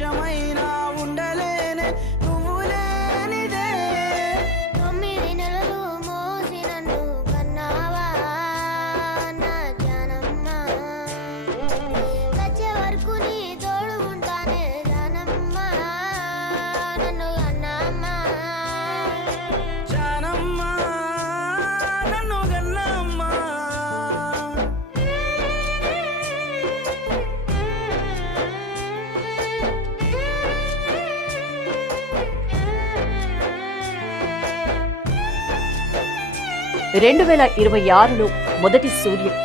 నిమిషమైనా ఉండలేనే నువ్వు లేనిదే. 9 నెలలు మోసి నన్ను కన్నావా నా జానమ్మ, వచ్చే వరకు నీ తోడు ఉంటానే జానమ్మ, నన్ను కన్నమ్మ. జానమ్మ నన్ను గన్నమ్మ. 2026లో మొదటి సూర్యుడు